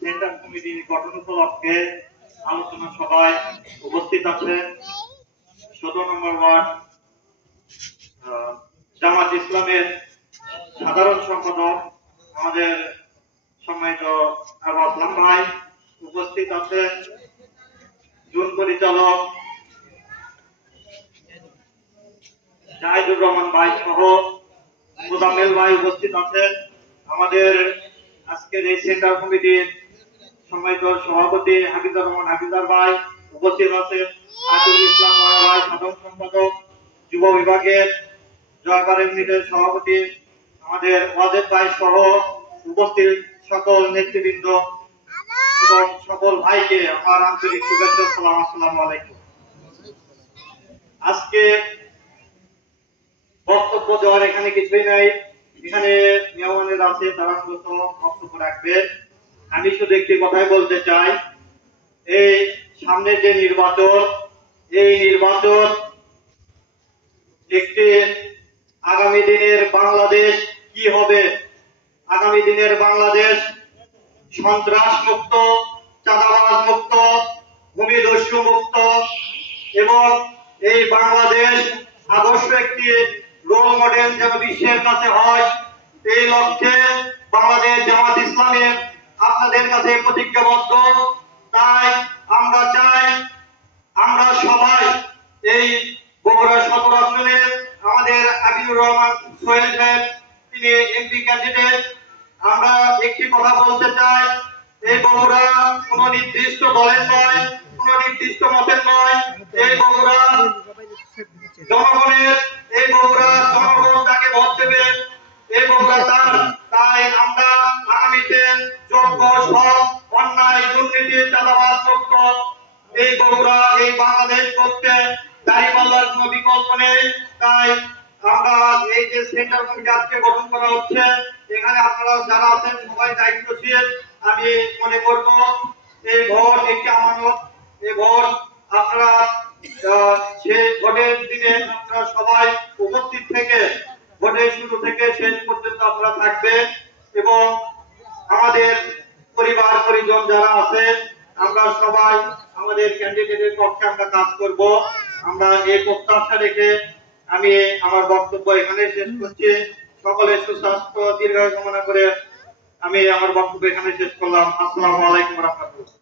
Centre committee গঠন উপলক্ষে আলোচনা সভায় উপস্থিত আছেন ১৭ নম্বর ওয়ার্ড জামাত ইসলামের সাধারণ সম্পাদক আমাদের সম্মানিত আবু আসলাম ভাই, উপস্থিত আছেন জোন পরিচালক জাহিদুর রহমান ভাই সহ মোজাম্মেল ভাই উপস্থিত আছেন। আমাদের আজকের এই সেন্টার কমিটির সম্মানিত সভাপতি হাফিজুর রহমান হাফিজার ভাই উপস্থিত আছেন। আতিকুল ইসলাম ভাই সাধারণ সম্পাদক যুব বিভাগের জয়বার ইউনিটের সভাপতি আমাদের ওয়াজেদ ভাই সহ উপস্থিত সকল নেতৃবৃন্দ এবং সকল ভাইকে আমার আন্তরিক শুভেচ্ছা সালাম। আসসালামু আলাইকুম। আজকে বক্তব্য দেওয়ার এখানে কিছুই নাই, এখানে মেহমানের আছে, তারা মূলত বক্তব্য রাখবে। আমি শুধু একটি কথাই বলতে চাই, এই সামনে যে নির্বাচন, এই নির্বাচন একটি আগামী দিনের বাংলাদেশ কি হবে, আগামী দিনের বাংলাদেশ সন্ত্রাস মুক্ত, চাঁদাবাজ মুক্ত, ভূমিদস্যু মুক্ত এবং এই বাংলাদেশ আদর্শ একটি রোল মডেল যেন বিশ্বের কাছে হয়, এই লক্ষ্যে বাংলাদেশ জামাত ইসলামের আপনাদের কাছে প্রতিজ্ঞাবদ্ধ। তাই আমরা চাই আমরা সবাই এই বগুড়া সদর আসনে আমাদের আবিদুর রহমান সোহেল সাহেব, তিনি এমপি ক্যান্ডিডেট। আমরা একটি কথা বলতে চাই, এই বগুড়া কোন নির্দিষ্ট দলের নয়, কোন নির্দিষ্ট মতের নয়, এই বগুড়া জনগণের, এই বগুড়া জনগণ তাকে ভোট দেবে, এই বগুড়া তার। তাই আমরা আগামীতে যোগ্য, সৎ, অন্যায়, দুর্নীতি, চাঁদাবাজ মুক্ত এই বগুড়া, এই বাংলাদেশ করতে দাঁড়িপাল্লার কোনো বিকল্প নেই। তাই আমরা এই যে সেন্টার কমিটি আজকে গঠন করা হচ্ছে, এখানে আপনারা যারা আছেন সবাই দায়িত্বশীল। আমি মনে করব এই ভোট একটি আমানত, এই ভোট আপনারা সেই ভোটের দিনে আপনারা সবাই উপস্থিত থেকে ভোটের শুরু থেকে শেষ পর্যন্ত আপনারা থাকবেন এবং আমাদের পরিবার পরিজন যারা আছে আমরা সবাই আমাদের ক্যান্ডিডেটের পক্ষে আমরা কাজ করব। আমরা এই প্রত্যাশা রেখে আমি আমার বক্তব্য এখানে শেষ করছি। সকলের সুস্বাস্থ্য দীর্ঘায়ু কামনা করে আমি আমার বক্তব্য এখানে শেষ করলাম। আসসালামু আলাইকুম ওয়া রাহমাতুল্লাহ।